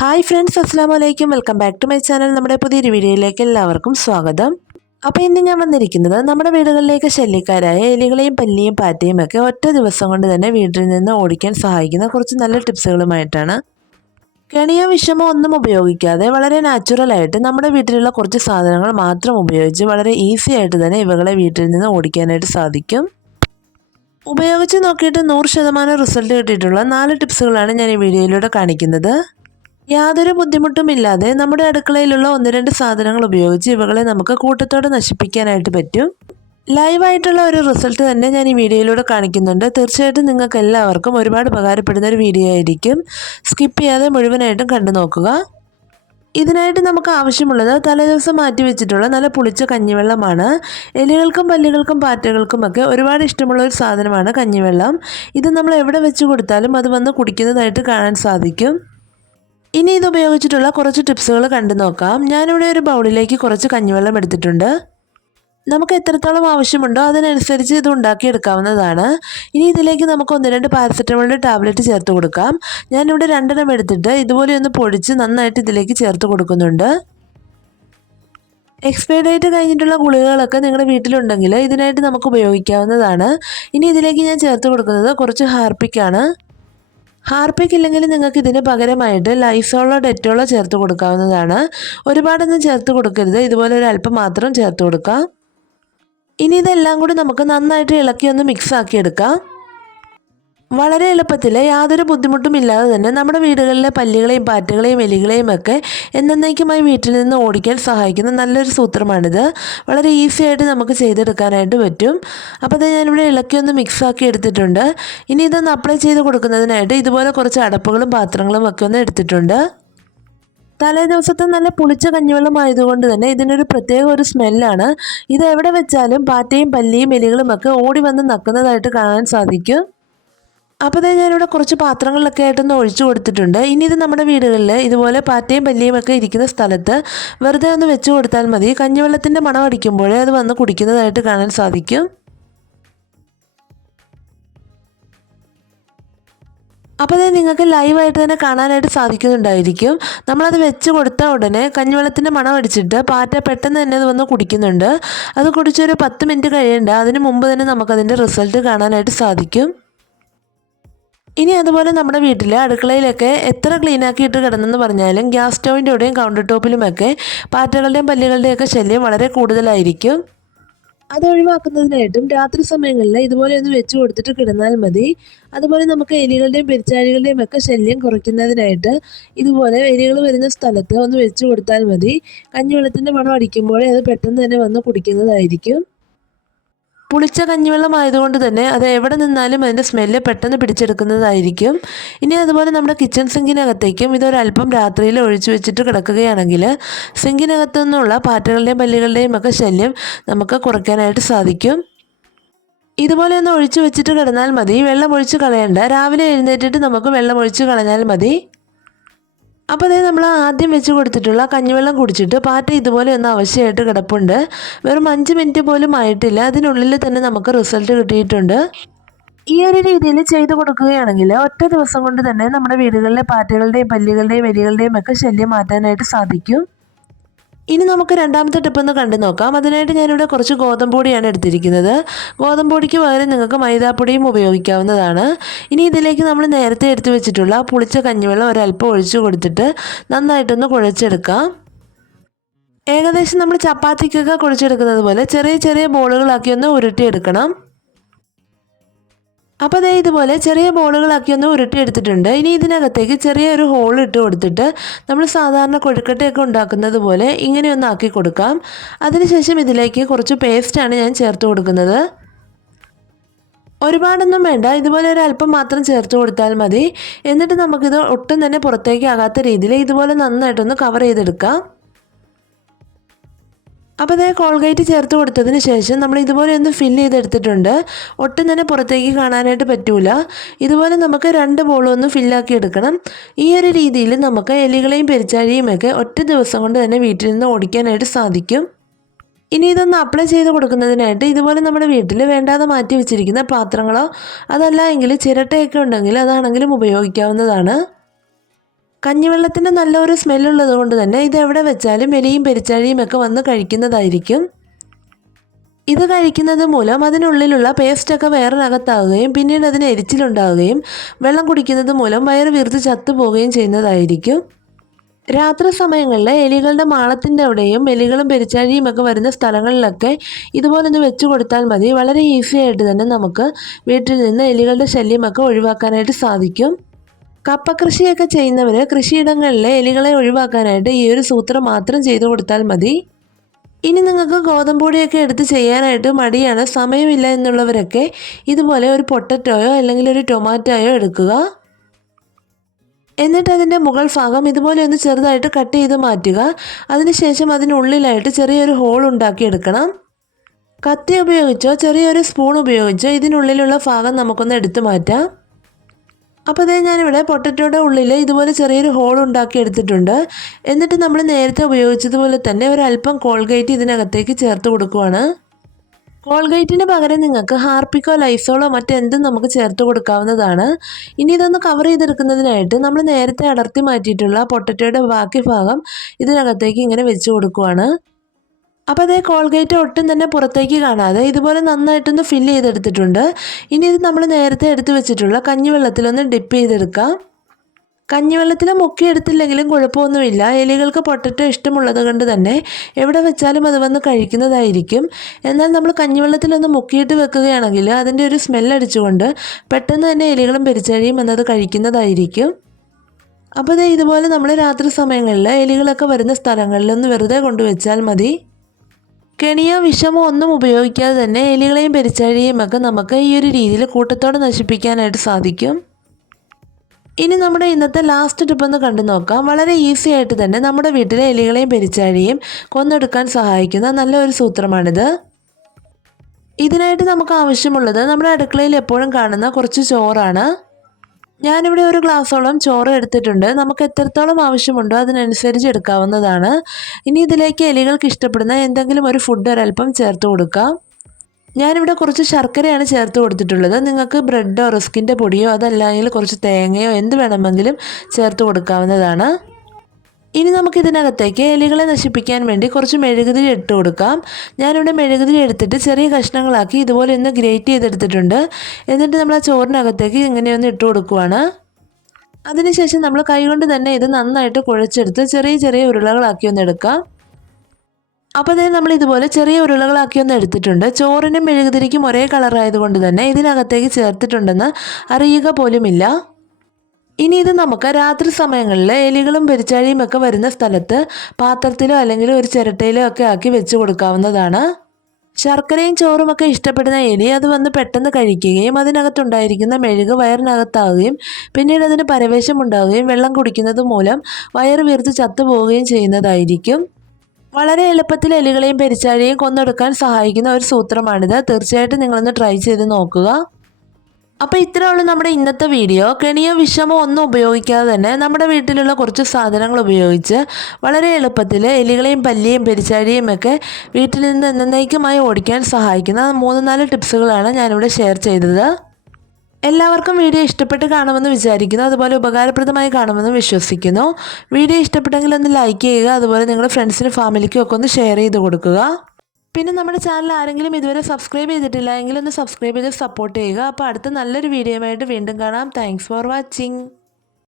Hi friends അസ്സാം വലൈക്കും welcome back to my channel നമ്മുടെ പുതിയൊരു വീഡിയോയിലേക്ക് എല്ലാവർക്കും സ്വാഗതം. അപ്പോൾ ഇന്ന് ഞാൻ വന്നിരിക്കുന്നത് നമ്മുടെ വീടുകളിലേക്ക് ശല്യക്കാരായ എലികളെയും പല്ലിയും പാറ്റയും ഒക്കെ ഒറ്റ ദിവസം കൊണ്ട് തന്നെ വീട്ടിൽ നിന്ന് ഓടിക്കാൻ സഹായിക്കുന്ന കുറച്ച് നല്ല ടിപ്സുകളുമായിട്ടാണ്. കെണിയോ വിഷമോ ഒന്നും ഉപയോഗിക്കാതെ വളരെ നാച്ചുറലായിട്ട് നമ്മുടെ വീട്ടിലുള്ള കുറച്ച് സാധനങ്ങൾ മാത്രം ഉപയോഗിച്ച് വളരെ ഈസി ആയിട്ട് തന്നെ ഇവകളെ വീട്ടിൽ നിന്ന് ഓടിക്കാനായിട്ട് സാധിക്കും. ഉപയോഗിച്ച് നോക്കിയിട്ട് നൂറ് ശതമാനം റിസൾട്ട് കിട്ടിയിട്ടുള്ള നാല് ടിപ്സുകളാണ് ഞാൻ ഈ വീഡിയോയിലൂടെ കാണിക്കുന്നത്. യാതൊരു ബുദ്ധിമുട്ടും ഇല്ലാതെ നമ്മുടെ അടുക്കളയിലുള്ള ഒന്ന് രണ്ട് സാധനങ്ങൾ ഉപയോഗിച്ച് ഇവകളെ നമുക്ക് കൂട്ടത്തോടെ നശിപ്പിക്കാനായിട്ട് പറ്റും. ലൈവായിട്ടുള്ള ഒരു റിസൾട്ട് തന്നെ ഞാൻ ഈ വീഡിയോയിലൂടെ കാണിക്കുന്നുണ്ട്. തീർച്ചയായിട്ടും നിങ്ങൾക്ക് എല്ലാവർക്കും ഒരുപാട് ഉപകാരപ്പെടുന്ന ഒരു വീഡിയോ ആയിരിക്കും. സ്കിപ്പ് ചെയ്യാതെ മുഴുവനായിട്ടും കണ്ടു നോക്കുക. ഇതിനായിട്ട് നമുക്ക് ആവശ്യമുള്ളത് തലേദിവസം മാറ്റി വെച്ചിട്ടുള്ള നല്ല പുളിച്ച കഞ്ഞിവെള്ളമാണ്. എലികൾക്കും പല്ലികൾക്കും പാറ്റകൾക്കും ഒക്കെ ഒരുപാട് ഇഷ്ടമുള്ള ഒരു സാധനമാണ് കഞ്ഞിവെള്ളം. ഇത് നമ്മൾ എവിടെ വെച്ച് കൊടുത്താലും അത് വന്ന് കുടിക്കുന്നതായിട്ട് കാണാൻ സാധിക്കും. ഇനി ഇത് ഉപയോഗിച്ചിട്ടുള്ള കുറച്ച് ടിപ്സുകൾ കണ്ടു നോക്കാം. ഞാനിവിടെ ഒരു ബൗളിലേക്ക് കുറച്ച് കഞ്ഞിവെള്ളം എടുത്തിട്ടുണ്ട്. നമുക്ക് എത്രത്തോളം ആവശ്യമുണ്ടോ അതിനനുസരിച്ച് ഇത് ഉണ്ടാക്കിയെടുക്കാവുന്നതാണ്. ഇനി ഇതിലേക്ക് നമുക്ക് ഒന്ന് രണ്ട് പാരസെറ്റമോളിന്റെ ടാബ്ലറ്റ് ചേർത്ത് കൊടുക്കാം. ഞാനിവിടെ രണ്ടെണ്ണം എടുത്തിട്ട് ഇതുപോലെ ഒന്ന് പൊടിച്ച് നന്നായിട്ട് ഇതിലേക്ക് ചേർത്ത് കൊടുക്കുന്നുണ്ട്. എക്സ്പയർ ഡേറ്റ് കഴിഞ്ഞിട്ടുള്ള ഗുളികകളൊക്കെ നിങ്ങളുടെ വീട്ടിലുണ്ടെങ്കിൽ ഇതിനായിട്ട് നമുക്ക് ഉപയോഗിക്കാവുന്നതാണ്. ഇനി ഇതിലേക്ക് ഞാൻ ചേർത്ത് കൊടുക്കുന്നത് കുറച്ച് ഹാർപ്പിക്കാണ് ഹാർപ്പിക് ഇല്ലെങ്കിൽ നിങ്ങൾക്ക് ഇതിന് പകരമായിട്ട് ലൈസോളോ ഡെറ്റോളോ ചേർത്ത് കൊടുക്കാവുന്നതാണ്. ഒരുപാടൊന്നും ചേർത്ത് കൊടുക്കരുത്. ഇതുപോലെ ഒരു അല്പം മാത്രം ചേർത്ത് കൊടുക്കാം. ഇനി ഇതെല്ലാം കൂടി നമുക്ക് നന്നായിട്ട് ഇളക്കി ഒന്ന് മിക്സ് ആക്കി എടുക്കാം വളരെ എളുപ്പത്തിൽ യാതൊരു ബുദ്ധിമുട്ടും ഇല്ലാതെ തന്നെ നമ്മുടെ വീടുകളിലെ പല്ലികളെയും പാറ്റകളെയും എലികളെയും ഒക്കെ എന്നേക്കുമായി വീട്ടിൽ നിന്ന് ഓടിക്കാൻ സഹായിക്കുന്ന നല്ലൊരു സൂത്രമാണിത്. വളരെ ഈസി ആയിട്ട് നമുക്ക് ചെയ്തെടുക്കാനായിട്ട് പറ്റും. അപ്പോൾ അത് ഞാനിവിടെ ഇളക്കി ഒന്ന് മിക്സ് ആക്കി എടുത്തിട്ടുണ്ട്. ഇനി ഇതൊന്ന് അപ്ലൈ ചെയ്ത് കൊടുക്കുന്നതിനായിട്ട് ഇതുപോലെ കുറച്ച് അടപ്പുകളും പാത്രങ്ങളും ഒക്കെ ഒന്ന് എടുത്തിട്ടുണ്ട്. തലേ ദിവസത്തെ നല്ല പുളിച്ച കഞ്ഞിവെള്ളം ആയതുകൊണ്ട് തന്നെ ഇതിനൊരു പ്രത്യേക ഒരു സ്മെല്ലാണ് ഇത് എവിടെ വെച്ചാലും പാറ്റയും പല്ലിയും എലികളും ഒക്കെ ഓടി വന്ന് നക്കുന്നതായിട്ട് കാണാൻ സാധിക്കും. അപ്പോൾ തന്നെ ഞാനിവിടെ കുറച്ച് പാത്രങ്ങളിലൊക്കെ ആയിട്ടൊന്ന് ഒഴിച്ചു കൊടുത്തിട്ടുണ്ട്. ഇനി ഇത് നമ്മുടെ വീടുകളിൽ ഇതുപോലെ പാറ്റയും പല്ലിയും ഒക്കെ ഇരിക്കുന്ന സ്ഥലത്ത് വെറുതെ ഒന്ന് വെച്ച് കൊടുത്താൽ മതി. കഞ്ഞിവെള്ളത്തിന്റെ മണം അടിക്കുമ്പോഴേ അത് വന്ന് കുടിക്കുന്നതായിട്ട് കാണാൻ സാധിക്കും. അപ്പോൾ അത് നിങ്ങൾക്ക് ലൈവായിട്ട് തന്നെ കാണാനായിട്ട് സാധിക്കുന്നുണ്ടായിരിക്കും. നമ്മളത് വെച്ച് കൊടുത്ത ഉടനെ കഞ്ഞിവെള്ളത്തിന്റെ മണം അടിച്ചിട്ട് പാറ്റ പെട്ടെന്ന് തന്നെ അത് വന്ന് കുടിക്കുന്നുണ്ട്. അത് കുടിച്ചൊരു പത്ത് മിനിറ്റ് കഴിയണ്ട. അതിന് മുമ്പ് തന്നെ നമുക്കതിന്റെ റിസൾട്ട് കാണാനായിട്ട് സാധിക്കും. ഇനി അതുപോലെ നമ്മുടെ വീട്ടിലെ അടുക്കളയിലൊക്കെ എത്ര ക്ലീൻ ആക്കിയിട്ട് കിടന്നെന്ന് പറഞ്ഞാലും ഗ്യാസ് സ്റ്റൗവിന്റെയും കൗണ്ടർ ടോപ്പിലുമൊക്കെ പാറ്റകളുടെയും പല്ലുകളുടെയൊക്കെ ശല്യം വളരെ കൂടുതലായിരിക്കും. അത് ഒഴിവാക്കുന്നതിനായിട്ടും രാത്രി സമയങ്ങളിൽ ഇതുപോലെ ഒന്ന് വെച്ച് കൊടുത്തിട്ട് കിടന്നാൽ മതി. അതുപോലെ നമുക്ക് എലികളുടെയും പെരിച്ചാഴികളുടെയും ഒക്കെ ശല്യം കുറയ്ക്കുന്നതിനായിട്ട് ഇതുപോലെ എലികൾ വരുന്ന സ്ഥലത്ത് ഒന്ന് വെച്ച് കൊടുത്താൽ മതി. കഞ്ഞിവെള്ളത്തിന്റെ മണം അടിക്കുമ്പോഴേ അത് പെട്ടെന്ന് തന്നെ വന്ന് കുടിക്കുന്നതായിരിക്കും. പുളിച്ച കഞ്ഞിവെള്ളം ആയതുകൊണ്ട് തന്നെ അത് എവിടെ നിന്നാലും അതിന്റെ സ്മെല്ല് പെട്ടെന്ന് പിടിച്ചെടുക്കുന്നതായിരിക്കും. ഇനി അതുപോലെ നമ്മുടെ കിച്ചൺ സിങ്കിനകത്തേക്കും ഇതൊരല്പം രാത്രിയിൽ ഒഴിച്ചു വെച്ചിട്ട് കിടക്കുകയാണെങ്കിൽ സിങ്കിനകത്തു നിന്നുള്ള പാറ്റകളുടെയും പല്ലികളുടെയും ഒക്കെ ശല്യം നമുക്ക് കുറയ്ക്കാനായിട്ട് സാധിക്കും. ഇതുപോലെ ഒന്ന് ഒഴിച്ചു വെച്ചിട്ട് കിടന്നാൽ മതി. വെള്ളം ഒഴിച്ച് കളയണ്ട. രാവിലെ എഴുന്നേറ്റിട്ട് നമുക്ക് വെള്ളം ഒഴിച്ച് കളഞ്ഞാൽ മതി. അപ്പോൾ അതേ നമ്മൾ ആദ്യം വെച്ച് കൊടുത്തിട്ടുള്ള കഞ്ഞിവെള്ളം കുടിച്ചിട്ട് പാറ്റ ഇതുപോലെ ഒന്ന് ആവശ്യമായിട്ട് കിടപ്പുണ്ട്. വെറും അഞ്ച് മിനിറ്റ് പോലും ആയിട്ടില്ല. അതിനുള്ളിൽ തന്നെ നമുക്ക് റിസൾട്ട് കിട്ടിയിട്ടുണ്ട്. ഈ ഒരു രീതിയിൽ ചെയ്തു കൊടുക്കുകയാണെങ്കിൽ ഒറ്റ ദിവസം കൊണ്ട് തന്നെ നമ്മുടെ വീടുകളിലെ പാറ്റകളുടെയും പല്ലികളുടെയും എലികളുടെയും ഒക്കെ ശല്യം മാറ്റാനായിട്ട് സാധിക്കും. ഇനി നമുക്ക് രണ്ടാമത്തെ ടിപ്പ് ഒന്ന് കണ്ടു നോക്കാം. അതിനായിട്ട് ഞാനിവിടെ കുറച്ച് ഗോതമ്പ് പൊടിയാണ് എടുത്തിരിക്കുന്നത്. ഗോതമ്പ് പൊടിക്ക് പകരം നിങ്ങൾക്ക് മൈദാപ്പൊടിയും ഉപയോഗിക്കാവുന്നതാണ്. ഇനി ഇതിലേക്ക് നമ്മൾ നേരത്തെ എടുത്തു വെച്ചിട്ടുള്ള പുളിച്ച കഞ്ഞിവെള്ളം ഒരല്പം ഒഴിച്ചു കൊടുത്തിട്ട് നന്നായിട്ടൊന്ന് കുഴച്ചെടുക്കാം. ഏകദേശം നമ്മൾ ചപ്പാത്തിക്കൊക്കെ കുഴച്ചെടുക്കുന്നത് പോലെ ചെറിയ ചെറിയ ബോളുകളാക്കി ഒന്ന് ഉരുട്ടിയെടുക്കണം. അപ്പോൾ അതേ ഇതുപോലെ ചെറിയ ബോളുകളാക്കി ഒന്ന് ഉരുട്ടി എടുത്തിട്ടുണ്ട് ഇനി ഇതിനകത്തേക്ക് ചെറിയൊരു ഹോൾ ഇട്ട് കൊടുത്തിട്ട് നമ്മൾ സാധാരണ കൊഴുക്കട്ടയൊക്കെ ഉണ്ടാക്കുന്നത് പോലെ ഇങ്ങനെ ഒന്ന് ആക്കി കൊടുക്കാം. അതിനുശേഷം ഇതിലേക്ക് കുറച്ച് പേസ്റ്റാണ് ഞാൻ ചേർത്ത് കൊടുക്കുന്നത്. ഒരുപാടൊന്നും വേണ്ട. ഇതുപോലെ ഒരല്പം മാത്രം ചേർത്ത് കൊടുത്താൽ മതി. എന്നിട്ട് നമുക്കിത് ഒട്ടും തന്നെ പുറത്തേക്ക് ആകാത്ത രീതിയിൽ ഇതുപോലെ നന്നായിട്ടൊന്ന് കവർ ചെയ്തെടുക്കാം. അപ്പോൾ അതേ കോൾഗേറ്റ് ചേർത്ത് കൊടുത്തതിന് ശേഷം നമ്മൾ ഇതുപോലെ ഒന്ന് ഫില്ല് ചെയ്തെടുത്തിട്ടുണ്ട്. ഒട്ടും തന്നെ പുറത്തേക്ക് കാണാനായിട്ട് പറ്റൂല. ഇതുപോലെ നമുക്ക് രണ്ട് ബോളും ഒന്ന് ഫില്ലാക്കി എടുക്കണം. ഈ ഒരു രീതിയിൽ നമുക്ക് എലികളെയും പെരിച്ചാഴിയും ഒക്കെ ഒറ്റ ദിവസം കൊണ്ട് തന്നെ വീട്ടിൽ നിന്ന് ഓടിക്കാനായിട്ട് സാധിക്കും. ഇനി ഇതൊന്ന് അപ്ലൈ ചെയ്ത് കൊടുക്കുന്നതിനായിട്ട് ഇതുപോലെ നമ്മുടെ വീട്ടിൽ വേണ്ടാതെ മാറ്റി വെച്ചിരിക്കുന്ന പാത്രങ്ങളോ അതല്ല എങ്കിൽ ചിരട്ടയൊക്കെ ഉണ്ടെങ്കിൽ അതാണെങ്കിലും ഉപയോഗിക്കാവുന്നതാണ്. കഞ്ഞിവെള്ളത്തിന് നല്ലൊരു സ്മെല്ലുള്ളത് കൊണ്ട് തന്നെ ഇത് എവിടെ വെച്ചാലും എലിയും പെരിച്ചാഴിയും ഒക്കെ വന്ന് കഴിക്കുന്നതായിരിക്കും. ഇത് കഴിക്കുന്നത് മൂലം അതിനുള്ളിലുള്ള പേസ്റ്റൊക്കെ വയറിനകത്താവുകയും പിന്നീട് അതിന് എരിച്ചിലുണ്ടാവുകയും വെള്ളം കുടിക്കുന്നത് മൂലം വയറ് വീർത്ത് ചത്തുപോവുകയും ചെയ്യുന്നതായിരിക്കും. രാത്രി സമയങ്ങളിൽ എലികളുടെ മാളത്തിന്റെ അവിടെയും എലികളും പെരിച്ചാഴിയും ഒക്കെ വരുന്ന സ്ഥലങ്ങളിലൊക്കെ ഇതുപോലൊന്ന് വെച്ചു കൊടുത്താൽ മതി. വളരെ ഈസി ആയിട്ട് തന്നെ നമുക്ക് വീട്ടിൽ നിന്ന് എലികളുടെ ശല്യമൊക്കെ ഒഴിവാക്കാനായിട്ട് സാധിക്കും. കപ്പ കൃഷിയൊക്കെ ചെയ്യുന്നവർ കൃഷിയിടങ്ങളിലെ എലികളെ ഒഴിവാക്കാനായിട്ട് ഈ ഒരു സൂത്രം മാത്രം ചെയ്തു കൊടുത്താൽ മതി. ഇനി നിങ്ങൾക്ക് ഗോതമ്പൊടിയൊക്കെ എടുത്ത് ചെയ്യാനായിട്ട് മടിയാണ്. സമയമില്ല എന്നുള്ളവരൊക്കെ ഇതുപോലെ ഒരു പൊട്ടറ്റോയോ അല്ലെങ്കിൽ ഒരു ടൊമാറ്റോയോ എടുക്കുക. എന്നിട്ട് അതിന്റെ മുകൾ ഭാഗം ഇതുപോലെ ഒന്ന് ചെറുതായിട്ട് കട്ട് ചെയ്ത് മാറ്റുക. അതിനുശേഷം അതിനുള്ളിലായിട്ട് ചെറിയൊരു ഹോൾ ഉണ്ടാക്കിയെടുക്കണം. കത്തി ഉപയോഗിച്ചോ ചെറിയൊരു സ്പൂൺ ഉപയോഗിച്ചോ ഇതിനുള്ളിലുള്ള ഭാഗം നമുക്കൊന്ന് എടുത്തു മാറ്റാം. അപ്പോൾ അതേ ഞാനിവിടെ പൊട്ടറ്റോയുടെ ഉള്ളിൽ ഇതുപോലെ ചെറിയൊരു ഹോൾ ഉണ്ടാക്കി എടുത്തിട്ടുണ്ട്. എന്നിട്ട് നമ്മൾ നേരത്തെ ഉപയോഗിച്ചതുപോലെ തന്നെ ഒരല്പം കോൾഗേറ്റ് ഇതിനകത്തേക്ക് ചേർത്ത് കൊടുക്കുവാണ്. കോൾഗേറ്റിന് പകരം നിങ്ങൾക്ക് ഹാർപ്പിക്കോ ലൈസോളോ മറ്റെന്തും നമുക്ക് ചേർത്ത് കൊടുക്കാവുന്നതാണ്. ഇനി ഇതൊന്ന് കവർ ചെയ്തെടുക്കുന്നതിനായിട്ട് നമ്മൾ നേരത്തെ അടർത്തി മാറ്റിയിട്ടുള്ള പൊട്ടറ്റോയുടെ ബാക്കി ഭാഗം ഇതിനകത്തേക്ക് ഇങ്ങനെ വെച്ച് കൊടുക്കുവാണ്. അപ്പോൾ അതേ കോൾഗേറ്റ് ഒട്ടും തന്നെ പുറത്തേക്ക് കാണാതെ ഇതുപോലെ നന്നായിട്ടൊന്ന് ഫില്ല് ചെയ്തെടുത്തിട്ടുണ്ട്. ഇനി ഇത് നമ്മൾ നേരത്തെ എടുത്തു വെച്ചിട്ടുള്ള കഞ്ഞിവെള്ളത്തിലൊന്ന് ഡിപ്പ് ചെയ്തെടുക്കാം. കഞ്ഞിവെള്ളത്തിൽ മുക്കിയെടുത്തില്ലെങ്കിലും കുഴപ്പമൊന്നുമില്ല. എലികൾക്ക് പൊട്ടറ്റോ ഇഷ്ടമുള്ളത് കൊണ്ട് തന്നെ എവിടെ വെച്ചാലും അത് വന്ന് കഴിക്കുന്നതായിരിക്കും. എന്നാൽ നമ്മൾ കഞ്ഞിവെള്ളത്തിലൊന്ന് മുക്കിയിട്ട് വെക്കുകയാണെങ്കിൽ അതിന്റെ ഒരു സ്മെല്ലടിച്ചുകൊണ്ട് പെട്ടെന്ന് തന്നെ എലികളും പെരിച്ചഴിയും എന്നത് കഴിക്കുന്നതായിരിക്കും. അപ്പോൾ ദേ ഇതുപോലെ നമ്മൾ രാത്രി സമയങ്ങളിൽ എലികളൊക്കെ വരുന്ന സ്ഥലങ്ങളിലൊന്ന് വെറുതെ കൊണ്ടുവച്ചാൽ മതി. കെണിയോ വിഷമോ ഒന്നും ഉപയോഗിക്കാതെ തന്നെ എലികളെയും പെരിച്ചാഴിയെയും ഒക്കെ നമുക്ക് ഈ ഒരു രീതിയിൽ കൂട്ടത്തോടെ നശിപ്പിക്കാനായിട്ട് സാധിക്കും. ഇനി നമ്മുടെ ഇന്നത്തെ ലാസ്റ്റ് ടിപ്പ് ഒന്ന് കണ്ടു നോക്കാം. വളരെ ഈസി ആയിട്ട് തന്നെ നമ്മുടെ വീട്ടിലെ എലികളെയും പെരിച്ചാഴിയും കൊന്നെടുക്കാൻ സഹായിക്കുന്ന നല്ല ഒരു സൂത്രമാണിത്. ഇതിനായിട്ട് നമുക്ക് ആവശ്യമുള്ളത് നമ്മുടെ അടുക്കളയിൽ എപ്പോഴും കാണുന്ന കുറച്ച് ചോറാണ്. ഞാനിവിടെ ഒരു ഗ്ലാസ്സോളം ചോറ് എടുത്തിട്ടുണ്ട്. നമുക്ക് എത്രത്തോളം ആവശ്യമുണ്ടോ അതിനനുസരിച്ച് എടുക്കാവുന്നതാണ്. ഇനി ഇതിലേക്ക് എലികൾക്ക് ഇഷ്ടപ്പെടുന്ന എന്തെങ്കിലും ഒരു ഫുഡ് ഒരല്പം ചേർത്ത് കൊടുക്കാം. ഞാനിവിടെ കുറച്ച് ശർക്കരയാണ് ചേർത്ത് കൊടുത്തിട്ടുള്ളത്. നിങ്ങൾക്ക് ബ്രെഡോ റിസ്കിന്റെ പൊടിയോ അതല്ലെങ്കിൽ കുറച്ച് തേങ്ങയോ എന്ത് വേണമെങ്കിലും ചേർത്ത് കൊടുക്കാവുന്നതാണ്. ഇനി നമുക്ക് ഇതിനകത്തേക്ക് എലികളെ നശിപ്പിക്കാൻ വേണ്ടി കുറച്ച് മെഴുകുതിരി ഇട്ട് കൊടുക്കാം. ഞാനിവിടെ മെഴുകുതിരി എടുത്തിട്ട് ചെറിയ കഷ്ണങ്ങളാക്കി ഇതുപോലെ ഒന്ന് ഗ്രേറ്റ് ചെയ്തെടുത്തിട്ടുണ്ട്. എന്നിട്ട് നമ്മൾ ആ ചോറിനകത്തേക്ക് ഇങ്ങനെയൊന്ന് ഇട്ട് കൊടുക്കുവാണ്. അതിനുശേഷം നമ്മൾ കൈകൊണ്ട് തന്നെ ഇത് നന്നായിട്ട് കുഴച്ചെടുത്ത് ചെറിയ ചെറിയ ഉരുളകളാക്കി ഒന്ന് എടുക്കാം. അപ്പോൾ തന്നെ നമ്മൾ ഇതുപോലെ ചെറിയ ഉരുളകളാക്കി ഒന്ന് എടുത്തിട്ടുണ്ട്. ചോറിനും മെഴുകുതിരിക്കും ഒരേ കളറായതുകൊണ്ട് തന്നെ ഇതിനകത്തേക്ക് ചേർത്തിട്ടുണ്ടെന്ന് അറിയുക പോലുമില്ല. ഇനി ഇത് നമുക്ക് രാത്രി സമയങ്ങളിൽ എലികളും പെരിച്ചാഴിയും ഒക്കെ വരുന്ന സ്ഥലത്ത് പാത്രത്തിലോ അല്ലെങ്കിൽ ഒരു ചിരട്ടയിലോ ഒക്കെ ആക്കി വെച്ച് കൊടുക്കാവുന്നതാണ്. ശർക്കരയും ചോറും ഒക്കെ ഇഷ്ടപ്പെടുന്ന എലി അത് വന്ന് പെട്ടെന്ന് കഴിക്കുകയും അതിനകത്തുണ്ടായിരിക്കുന്ന മെഴുക് വയറിനകത്താവുകയും പിന്നീട് അതിന് പരവേശമുണ്ടാവുകയും വെള്ളം കുടിക്കുന്നത് മൂലം വയറ് വീർത്ത് ചത്തുപോവുകയും ചെയ്യുന്നതായിരിക്കും. വളരെ എളുപ്പത്തിൽ എലികളെയും പെരിച്ചാഴിയെയും കൊന്നെടുക്കാൻ സഹായിക്കുന്ന ഒരു സൂത്രമാണിത്. തീർച്ചയായിട്ടും നിങ്ങളൊന്ന് ട്രൈ ചെയ്ത് നോക്കുക. അപ്പോൾ ഇത്രയേ ഉള്ളൂ നമ്മുടെ ഇന്നത്തെ വീഡിയോ. കെണിയോ വിഷമോ ഒന്നും ഉപയോഗിക്കാതെ തന്നെ നമ്മുടെ വീട്ടിലുള്ള കുറച്ച് സാധനങ്ങൾ ഉപയോഗിച്ച് വളരെ എളുപ്പത്തിൽ എലികളെയും പല്ലിയും പെരിച്ചാഴിയും ഒക്കെ വീട്ടിൽ നിന്ന് എന്നേക്കുമായി ഓടിക്കാൻ സഹായിക്കുന്ന മൂന്ന് നാല് ടിപ്സുകളാണ് ഞാനിവിടെ ഷെയർ ചെയ്തത്. എല്ലാവർക്കും വീഡിയോ ഇഷ്ടപ്പെട്ട് കാണുമെന്ന് വിചാരിക്കുന്നു. അതുപോലെ ഉപകാരപ്രദമായി കാണുമെന്ന് വിശ്വസിക്കുന്നു. വീഡിയോ ഇഷ്ടപ്പെട്ടെങ്കിൽ ഒന്ന് ലൈക്ക് ചെയ്യുക. അതുപോലെ നിങ്ങളുടെ ഫ്രണ്ട്സിനും ഫാമിലിക്കും ഒക്കെ ഒന്ന് ഷെയർ ചെയ്ത് കൊടുക്കുക. പിന്നെ നമ്മുടെ ചാനൽ ആരെങ്കിലും ഇതുവരെ സബ്സ്ക്രൈബ് ചെയ്തിട്ടില്ല എങ്കിലൊന്ന് സബ്സ്ക്രൈബ് ചെയ്ത് സപ്പോർട്ട് ചെയ്യുക. അപ്പോൾ അടുത്ത നല്ലൊരു വീഡിയോയുമായിട്ട് വീണ്ടും കാണാം. Thanks for watching